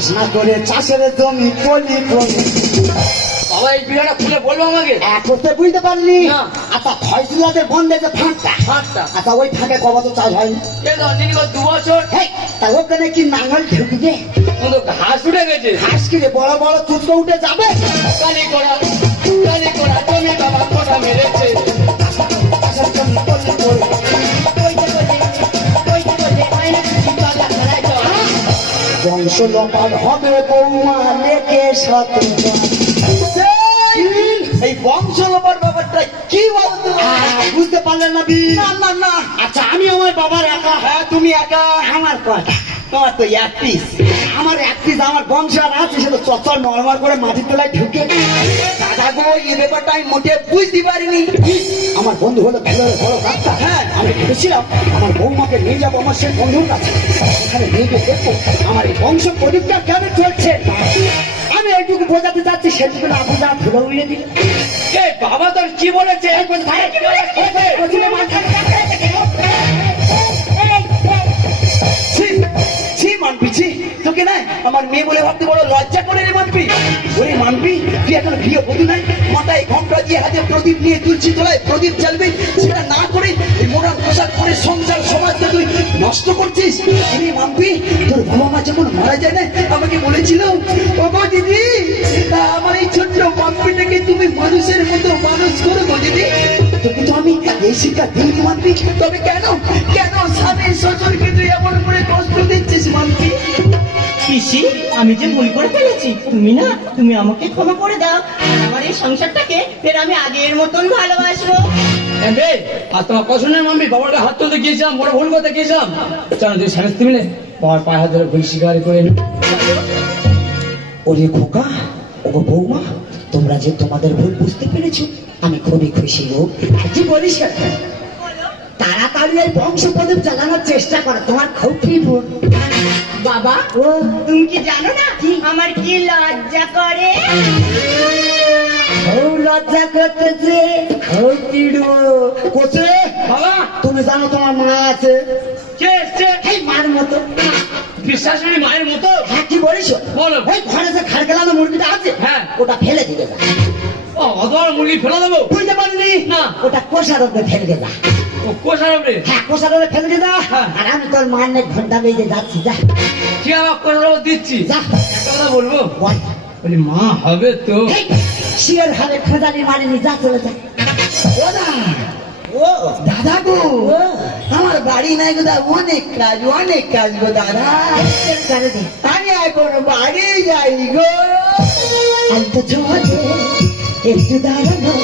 চাষ না করে চাষের জমি পলি পলি। বাবা এই বিড়াটা খুলে বলবো আমাকে? করতে বুঝতে পারলি না। আচ্ছা ফয়জুল্লাদের বন্ধে যে ফাঁকটা, ফাঁকটা? আচ্ছা ওই ফাঁকে ক বছর চাষ হয়নি? এই তো নির্ঘ 2 বছর। হেই, তা ওখানে কি নাঙল ঢুকবে? কিন্তু ঘাস উঠে গেছে। ঘাস কিনে বড় বড় তুচকে উঠে যাবে? কালি করা জমি বাবা কোটা মেরেছে। চাষের জমি পলি পলি। বংশ লম্বার হবে বৌমা লেখে শত। এই বংশ লোপার ব্যাপারটা কি বলতো? বুঝতে পারলেন না বি? না না না। আচ্ছা আমি আমার বাবার একা। হ্যাঁ তুমি একা। আমার কয়টা? তোমার তো এক পিস। আমার এক পিস আমার বংশ আর আছে, সেটা চচ্চর নরমাল করে মাটির তলায় ঢুকে। দাদা গো এই ব্যাপারটা আমি মোটে বুঝতে পারিনি। আমার বন্ধু হলো ভেলোরের বড় ডাক্তার। হ্যাঁ। আমি ভেবেছিলাম আমার বৌমাকে নিয়ে যাবো আমার সেই বন্ধুর কাছে, সেখানে নিয়ে গিয়ে দেখবো আমার এই বংশ প্রদীপটা কেন চলছে। আমি এইটুকু বোঝাতে চাচ্ছি, সেটুকু না বোঝা ধুলো উড়িয়ে দিল। এ বাবা তোর কি বলেছে? মানবি তোকে না আমার মেয়ে বলে ভাবতে বড় লজ্জা করে রে মানবি। ওরে মানবি তুই এখন বিয়ে বধু নাই, মাথায় ঘন্টা দিয়ে হাতে প্রদীপ নিয়ে তুলছি তোলায় প্রদীপ জ্বালবি, সেটা না করে এই মোড়ার পোশাক করে সংসার সমাজটা তুই নষ্ট করছিস। আরে মানবি তোর বাবা মা যখন মারা যায় না আমাকে বলেছিল, বাবা দিদি আমার এই ছোট্ট মানবিটাকে তুমি মানুষের মতো মানুষ করো গো দিদি। তোকে তো আমি এই শিক্ষা দিইনি মানবি। তবে কেন কেন স্বামীর শ্বশুরকে তুই এমন করে কষ্ট দিচ্ছিস মানবি? পিসি আমি যে ভুল করে ফেলেছি, তুমি আমাকে ক্ষমা করে দাও, আর আমার এই সংসারটাকে ফের আমি আগের মতন ভালোবাসবো। আর তোমার পছন্দের মাম্মি বাবার হাত তুলতে গিয়েছিলাম, বড় ভুল করতে গিয়েছিলাম। চলো তুই স্বামী মিলে বাবার পায়ে হাত ধরে ভুল স্বীকার করে নি। ওরে খোকা, ও বৌমা, তোমরা যে তোমাদের ভুল বুঝতে পেরেছো আমি খুবই খুশি হোক। কি বলিস তাড়াতাড়ি এই বংশ প্রদীপ চালানোর চেষ্টা করো, তোমার খুবই ভুল। বাবা তুমি কি জানো না আমার কি লজ্জা করে? খুব লজ্জা করতেছে, খুব পিড়ো কোচে। বাবা তুমি জানো তোমার মা আছে? কে এসছে? এই মার মতো। বিশ্বাস করি মায়ের মতো? হ্যাঁ, কি বলিস? বলো। ওই ঘরে যে খাড়কেলানো মুরগিটা আছে, হ্যাঁ, ওটা ফেলে দিতে যা। ও অত বড় মুরগি ফেলে দেবো? বুঝতে পারলি না। ওটা কোষার ওপরে ফেলে দে যা। ও কোষার উপরে? হ্যাঁ, কোষার ওপরে ফেলে দে যা। হ্যাঁ। আর আমি তোর মার নেই ঘন্টা বেজে যাচ্ছি, যা ঠিক আছে কোষার উপর দিচ্ছি। যা। একটা কথা বলবো, বল। বলি মা হবে তো? এই, শিয়ের হারে খোঁজানি মারিনি, যা চলে যা। ও দাদা গো, আমার বাড়ি নাই গো দাদা, অনেক কাজ গো দাদা। করে দে। আমি এখন বাড়ি যাই গো। অন্ত ছোঁয়াতে একটু দাঁড়ানো,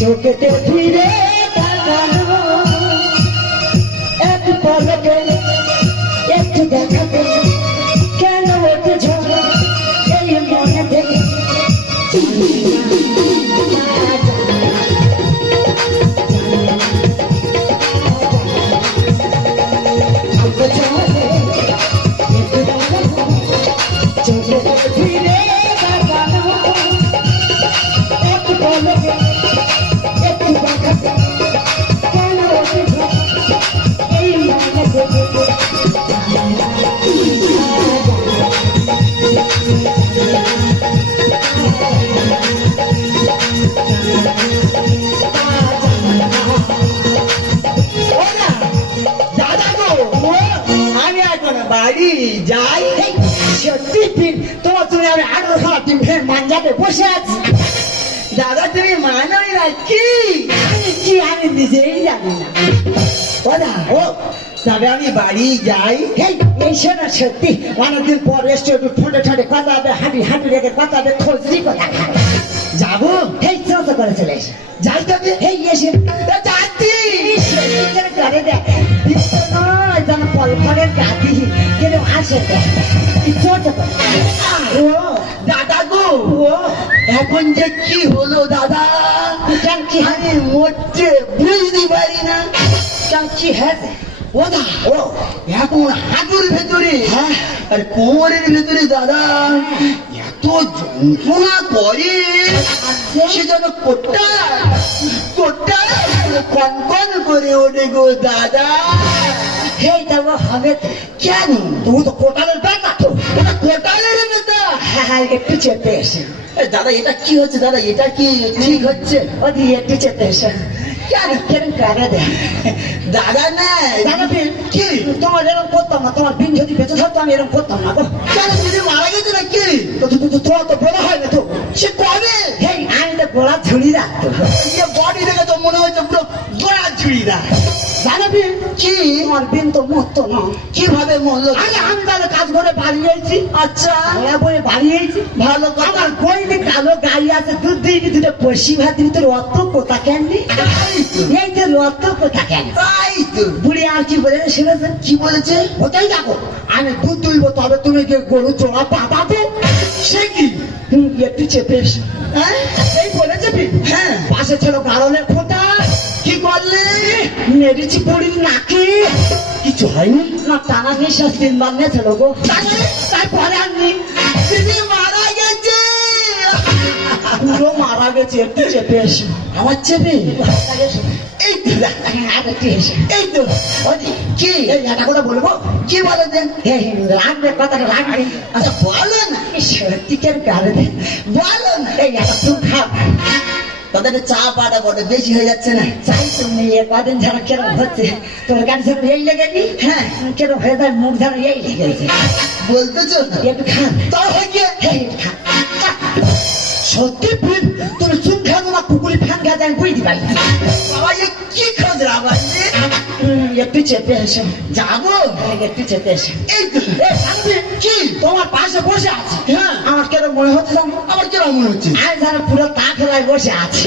চোখেতে ফিরে তাকানো, এক পলকে একটু দেখাতে, কেন একটু ঝোঁক এই মনে থেকে। অন্ত ছোঁয়াতে একটু দাঁড়ানো, চোখেতে ফিরে তাকানো, এক পলকে একটু দেখাতে, কেন একটু ঝোঁক এই মনে থেকে। দাদা গো, আমি এখন বাড়ি যাই। এই, সত্যি দিন তোমার জন্য আমি 18 খানা ডিম ফের মাঞ্জাতে বসে আছি। দাদা তুমি মানোই না কি? আমি কি আমি নিজেই জানি না। দাদা ও তবে আমি বাড়ি যাই। এই, এই শোনা সত্যি অনেকদিন পর এসছে, একটু ঠোঁটে ঠোঁটে কথা হবে, হাঁটি রেখে কথা হবে, খোঁজরি কথা খাবে। যাবো? এই চত করে চলে এসে যাই তবে। এই এসে যাচ্ছি। করে দেয় নয় যেন পলফলের গাদি কেন আসে চত করে। ও দাদা গো, ও এখন যে কি হলো দাদা, কেন কি হয়? আমি মোটে বুঝতে পারি না। কেন কি হয়েছে? ও দা ও এখন হাঁটুর ভেতরে, হ্যাঁ। আর কোমরের ভেতরে দাদা এত যন্ত্রণা করে, সে যেন কোটা কনকন করে ওঠে গো দাদা। এই দেবো হবে তো। কেন? তুমি তো কোটালের ব্যথা তো। ওটা কোটালের আর একটু চেপে এসে এ দাদা এটা কি হচ্ছে দাদা, এটা কি ঠিক হচ্ছে? ওদি একটু চেপে এসে কেন কেন কারে দে দাদা না দাদা বিন কি তোমার এরকম করতাম না, তোমার বিন যদি বেঁচে থাকতো আমি এরকম করতাম না গো। কেন দিদি মারা গেছে না কি? তোমার তো বলা হয় না তো, সে কবে? হেই আমি তো গোড়া ঝুড়ি রাখতো। ইয়ে বডি দেখে তো মনে হচ্ছে পুরো গোড়া ঝুড়ি না। জানাবি কি তোমার বিন তো মরতো না। কিভাবে মরলো? আমি তাহলে কাজ করে বাড়ি গেছি, আচ্ছা ঘোড়া বয়ে বাড়ি গেছি, ভালো কথা। আমার বইনে কালো গাড়ি আছে, দুধ দিয়ে দুটো পশি ভাত দিবি, তোর অত কোথা কেন এই তোর অত কোথা কেন? তাই তো। বুড়ি আর কি বলে শুনেছে? কি বলেছে? ওটাই দেখো, আমি দুধ দুইব, তবে তুমি যে গরু জোড়া পাবাবো। সে কি? তুমি একটু চেপে এসো। হ্যাঁ এই বলেছে বিন। হ্যাঁ পাশে ছিল গাড়লের ফোঁটা, কি করলে? মেরেছি পড়ি নাকি, কিছু হয়নি? না টানা নিঃশ্বাস 3 বার নিয়েছিল গো। তারপরে আমি দিদি মারা গেছে। পুরো মারা গেছে। একটু চেপে এসো। আমার চেপে এই তো আর একটু এসো। এই তো ওদি কি এই একটা কথা বলবো, কি বলে দেন? এই রাখবে কথাটা রাখবে। আচ্ছা বলো না, সত্যিকার কারণে বলো না। এই একটা তুম খাও। তাদের চা পাটা বড় বেশি হয়ে যাচ্ছে না? চাই তুমি এ কদিন ছাড়া কেরম হচ্ছে, তোর গাড়ি ছাড়া এই লেগে নি। হ্যাঁ কেরম হয়ে যায়, মুখ ছাড়া এই লেগেছে। বলতেছো না? একটু খা। তাও হয়ে গিয়ে এই খা। সত্যি বিন, তুমি চুন খাও না, কুকুরি ফ্যান খাওয়া যায় বুঝতে পারি। বাবা এ কি খোঁজ রাখবা? একটু চেপে এসো। যাবো একটু চেপে এসো। এই তো। এ শান্তি, কি তোমার পাশে বসে আছে, হ্যাঁ আমার কেরম মনে হচ্ছে জানো? আমার কিরকম মনে হচ্ছে? আমি যেন পুরো তা খেলায় বসে আছি।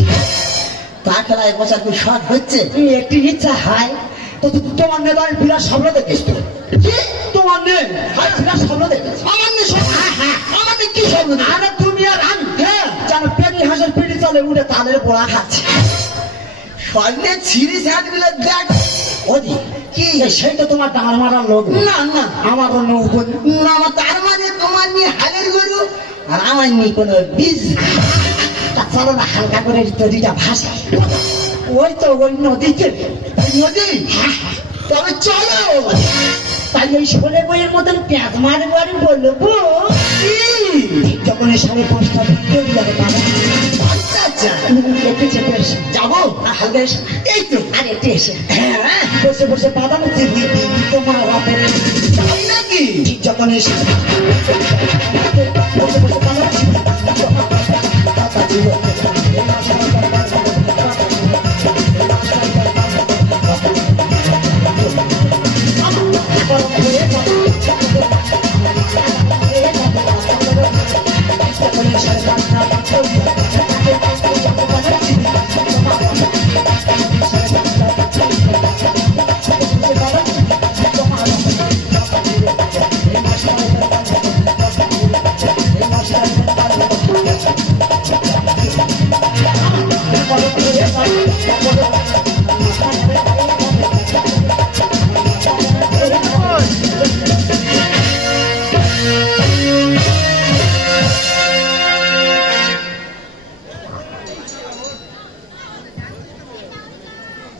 তা খেলায় বসার খুব শখ হচ্ছে। তুমি একটু ইচ্ছা হয় তো তোমার নেই, আমি বিরাট স্বপ্ন দেখিস তো। কি তোমার নেই, আমি বিরাট স্বপ্ন দেখেছি। আমার নেই সব? আমার নেই কি সব? আরে তুমি আর আমি, হ্যাঁ যেন পেটি হাঁসের পিঠি চলে উঠে তাদের পোড়া খাচ্ছে। স্বর্ণে ছিঁড়ি শার্ট গুলো দেখ। ওদি কি সেইটা তোমার ডাঙর মারার লোক না না আমারও নৌকো না, আমার তার মানে তোমার নিয়ে হালের গরু আর আমার নিয়ে কোনো বীজ। চলো না হালকা করে নদীটা ভাসায়। ওই তো ওই নদীতে নদী তবে চলো। তাই ওই শোলে বইয়ের মতন পেঁয়াজ মারে বাড়ি বলবো যখন এই 5:30 তৈরি পাবে। আচ্ছা আচ্ছা একটু চেপে এসে যাবো। হালকা এসে এই তো আর একটু এসে হ্যাঁ বসে বসে বাদাম চিবি তোমার রাতে তাই নাকি? ঠিক যখন এসে বসে বসে বাদাম চিবি কথা ছিল।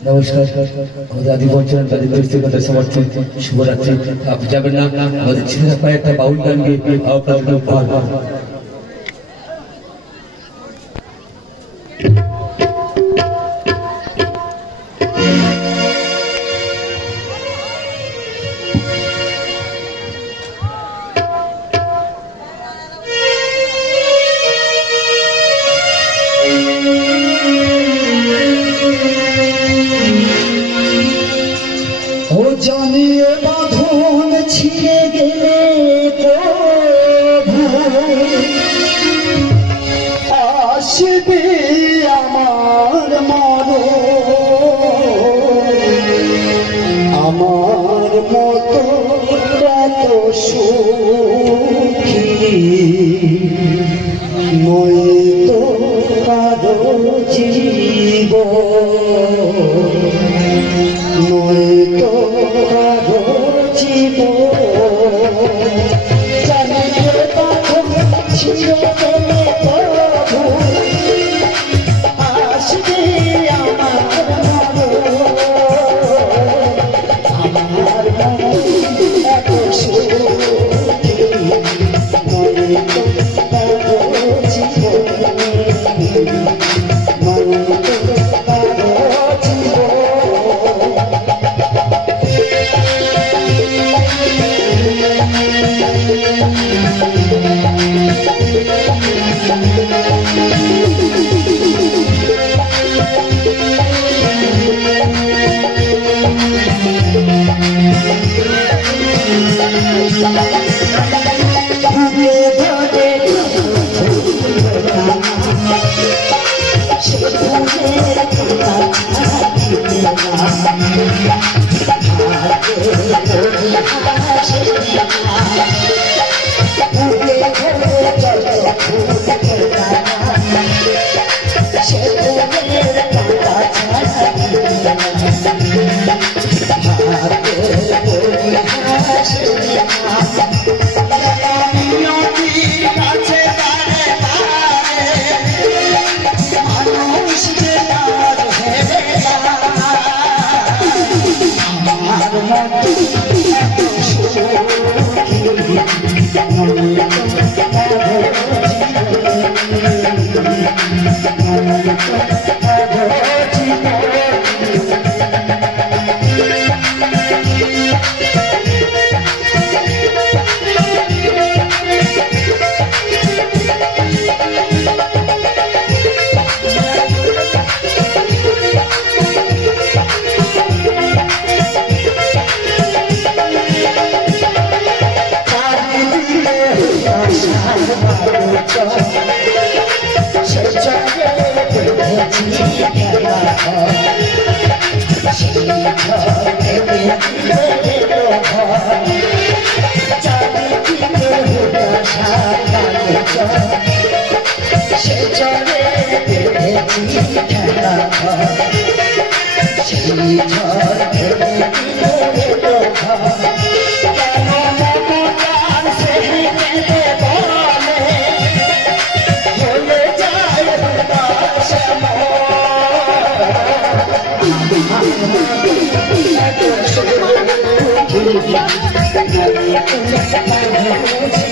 নমস্কার, আমাদের আদি পঞ্চায়েত তাদের ব্যক্তিগত সমর্থন শুভরাত্রি। আপনি যাবেন না, আমাদের ছেলেরা কয়েকটা বাউল গান গিয়ে আপনার উপহার ও জানিয়ে বাঁধন ছিঁড়ে গেলে প্রভু আসবে আমার আমার মতো এত সুখী নয়তো কারো জীবন নয়তো কারো জীবন জানিয়ে বাঁধন ছিঁড়ে গেলে প্রভু আসবে আমার আমার এত সুখী নয়তো Thank you.